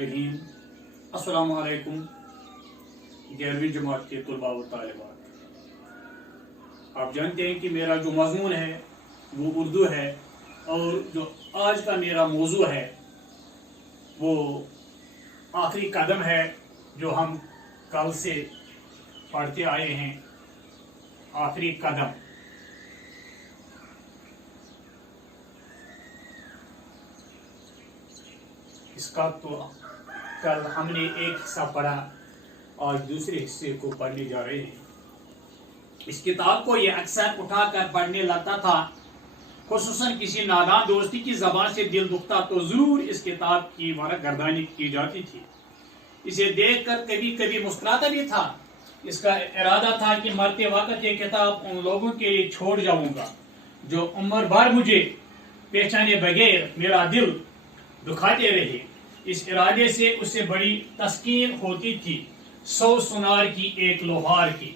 रहीम। अस्सलामु अलैकुम 11वीं जमात के तुलबा व तालिबात। आप जानते हैं कि मेरा जो मज़मून है वो उर्दू है और जो आज का मेरा मौजू है वो आखिरी कदम है जो हम कल से पढ़ते आए हैं। आखिरी कदम। इसका तो कल हमने एक हिस्सा पढ़ा, आज दूसरे हिस्से को पढ़ने जा रहे हैं। इस किताब को ये अक्सर उठाकर पढ़ने लगता था, खुसूसन किसी नादान दोस्ती की जबान से दिल दुखता तो जरूर इस किताब की वारगर्दानी की जाती थी। इसे देखकर कभी कभी मुस्कुराता भी था। इसका इरादा था कि मरते वक्त ये किताब उन लोगों के लिए छोड़ जाऊंगा जो उम्र भर मुझे पहचाने बगैर मेरा दिल दुखाते रहे। इस इरादे से उससे बड़ी तस्कीन होती थी 100 सुनार की एक लोहार की।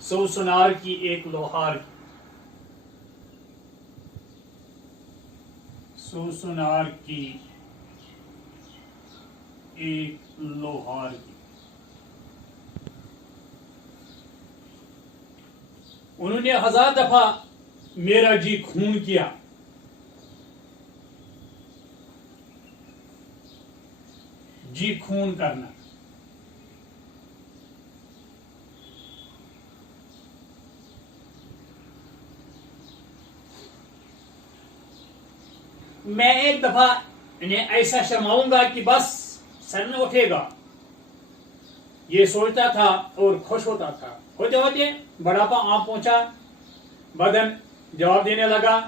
100 सुनार की एक लोहार की। 100 सुनार की एक लोहार की। उन्होंने 1000 दफा मेरा जी खून किया। जी खून करना। मैं एक दफा इन्हें ऐसा शर्माऊंगा कि बस सर में उठेगा, ये सोचता था और खुश होता था। होते होते बुढ़ापा आ पहुंचा। बदन जवाब देने लगा,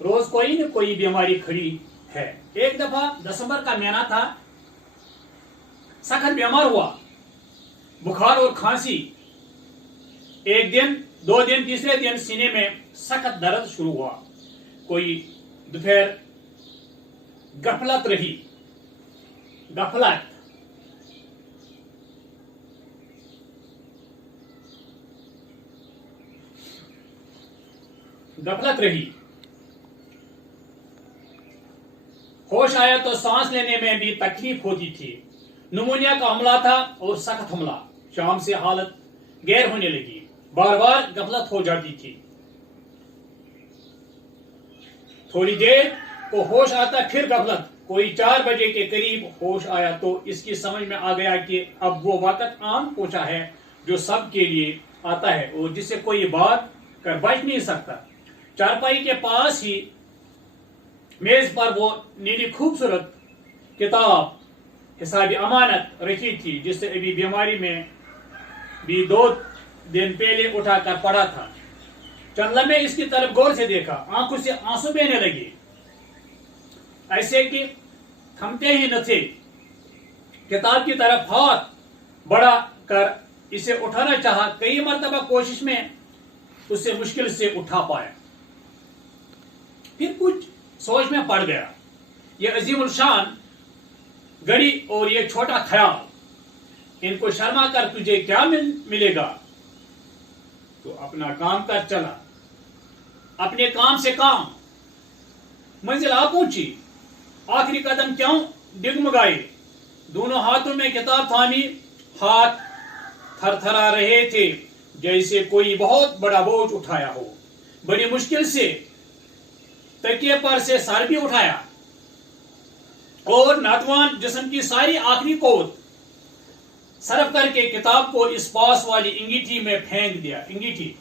रोज कोई न कोई बीमारी खड़ी है। एक दफा दिसंबर का महीना था, सख्त बीमार हुआ, बुखार और खांसी। एक दिन, 2 दिन, तीसरे दिन सीने में सख्त दर्द शुरू हुआ। कोई दोपहर गफलत रही। गफलत रही। होश आया तो सांस लेने में भी तकलीफ होती थी। निमोनिया का हमला था और सख्त हमला। शाम से हालत गैर होने लगी। बार बार गफलत हो जाती थी। थोड़ी देर को होश आता, फिर गफलत। कोई 4 बजे के करीब होश आया तो इसकी समझ में आ गया कि अब वो वक्त आम पहुंचा है जो सब के लिए आता है और जिससे कोई बात कर बच नहीं सकता। चारपाई के पास ही मेज पर वो नीली खूबसूरत किताब हिसाब अमानत रखी थी, जिससे अभी बीमारी में भी 2 दिन पहले उठाकर पड़ा था। चंद लम्हे इसकी तरफ गौर से देखा। आंखों से आंसू बहने लगे, ऐसे कि थमते ही न थे। किताब की तरफ हाथ बढ़ा कर इसे उठाना चाहा। कई मरतबा कोशिश में उसे मुश्किल से उठा पाया। फिर कुछ सोच में पड़ गया। ये अजीमुल शान घड़ी और ये छोटा ख्याल, इनको शर्मा कर तुझे क्या मिलेगा। तो अपना काम कर चला। अपने काम से काम। मंजिल आ पहुंची। आखिरी कदम क्यों डिगमगाए। दोनों हाथों में किताब थामी। हाथ थरथरा रहे थे जैसे कोई बहुत बड़ा बोझ उठाया हो। बड़ी मुश्किल से तकिए पर से सर भी उठाया और नातवान जिस्म की सारी आखिरी कौत सरफ करके किताब को इस पास वाली अंगीठी में फेंक दिया। अंगीठी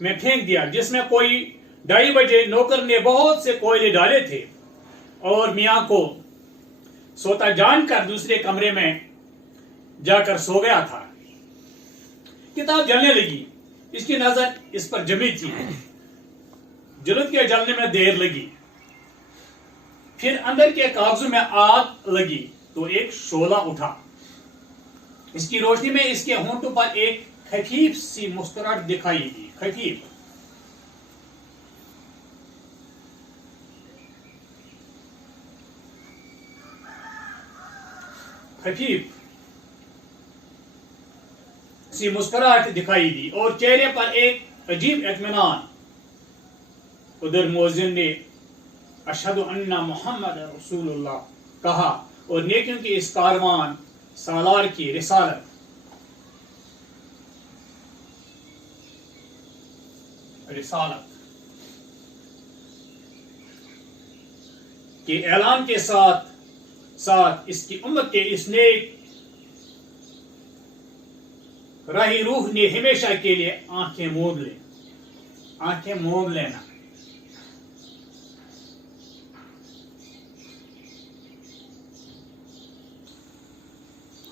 में फेंक दिया, जिसमें कोई 2:30 बजे नौकर ने बहुत से कोयले डाले थे और मियां को सोता जानकर दूसरे कमरे में जाकर सो गया था। किताब जलने लगी। इसकी नजर इस पर जमी थी। जुल्द के जलने में देर लगी। फिर अंदर के कागजों में आग लगी तो एक शोला उठा। इसकी रोशनी में इसके होंठों पर एक खफीफ सी मुस्कुराहट दिखाई दी। खफीफ, खफीफ सी मुस्कुराहट दिखाई दी और चेहरे पर एक अजीब इत्मीनान। उधर मुअज्जिन ने अशहदु अन्ना मुहम्मद रसूलुल्लाह कहा और नेकियों की इस कारवान सालार की रिसालत के ऐलान के साथ साथ इसकी उम्मत के इस नेक राही रूह ने हमेशा के लिए आंखें मूंद लेना।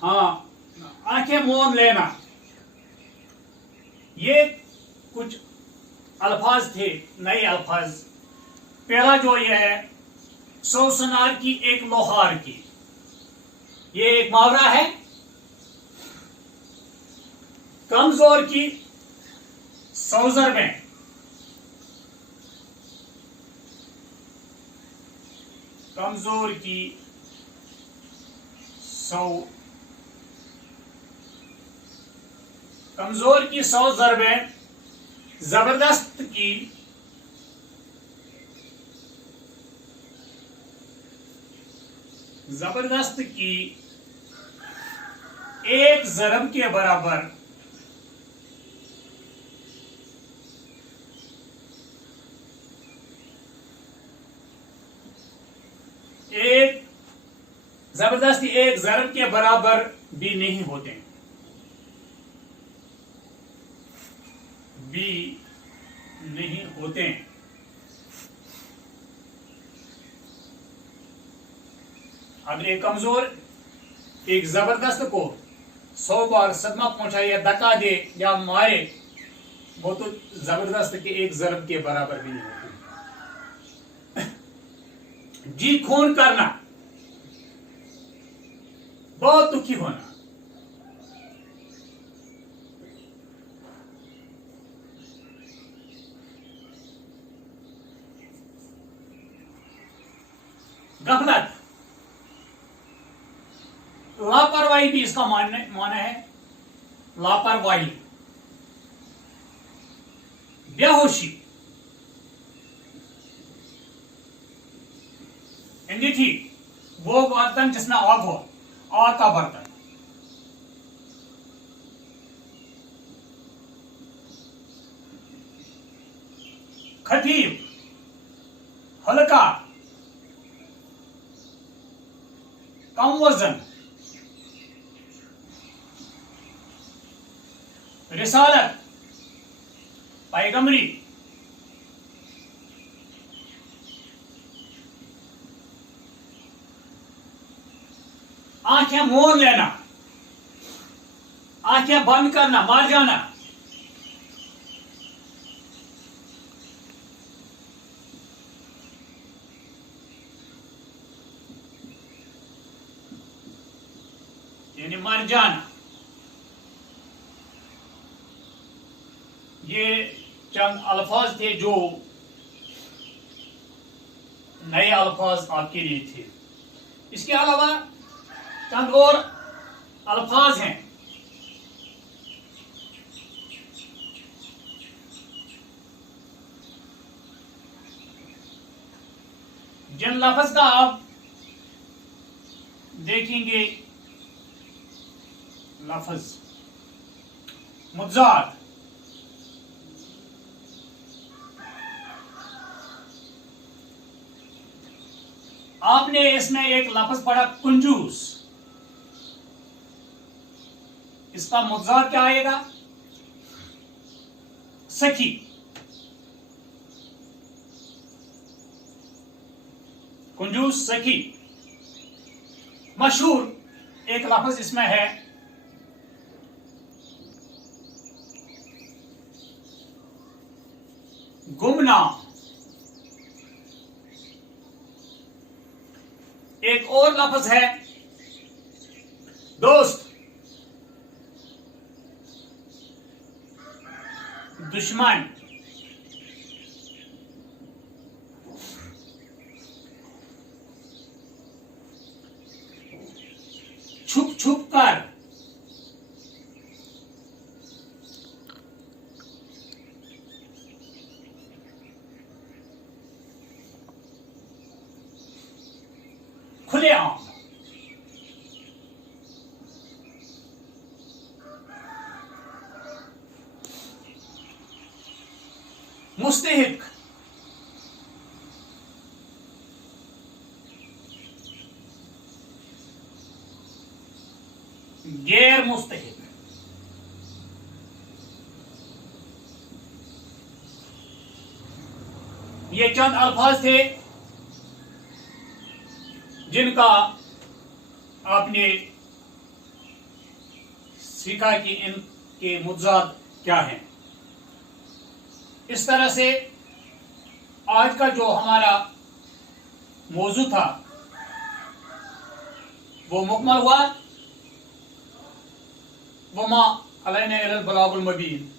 हाँ, आंखें मूंद लेना। ये कुछ अल्फाज थे, नए अल्फाज। पहला जो ये है, 100 सुनार की एक लोहार की, ये एक मुहावरा है। कमजोर की 100 ज़रबें, कमजोर की 100 ज़रबें, जबरदस्त की एक ज़रब के बराबर एक ज़रब के बराबर भी नहीं होते। अब एक कमजोर एक जबरदस्त को 100 बार सदमा पहुंचाए या धक्का दे या मारे, वो तो जबरदस्त के एक ज़रब के बराबर भी नहीं होते। जी खून करना, बहुत दुखी होना, गफलत, लापरवाही भी इसका माना है। लापरवाही, बेहोशी, अंगीठी, वो बर्तन जिसमें आग हो, आग का बर्तन। खफीफ, हल्का, कम वजन। रिसालत, पैगंबरी। आंखें मूंद लेना, आंखें बंद करना, मर जाना। यानी मर जाना। ये चंद अल्फाज थे जो नए अल्फाज आपके लिए थे। इसके अलावा चंद और अल्फाज हैं। जिन लफ्ज का आप देखेंगे, लफ्ज मुज्जात, आपने इसमें एक लफ्ज पढ़ा कुंजूस, इसका मुज्जात क्या आएगा? सखी। कुंजूस, सखी। मशहूर एक लफ्ज इसमें है गुमनाम। एक और लफ्ज है दोस्त। दुश्मन, छुप छुप कर, खुलेआम, मुस्तहिक, गैर मुस्तहिक, ये चंद अल्फाज थे जिनका आपने सीखा कि इनके मुद्दात क्या हैं। इस तरह से आज का जो हमारा मौजू था वो मुकम्मल हुआ। वमा अलैना इल्लल बलागुल मुबीन।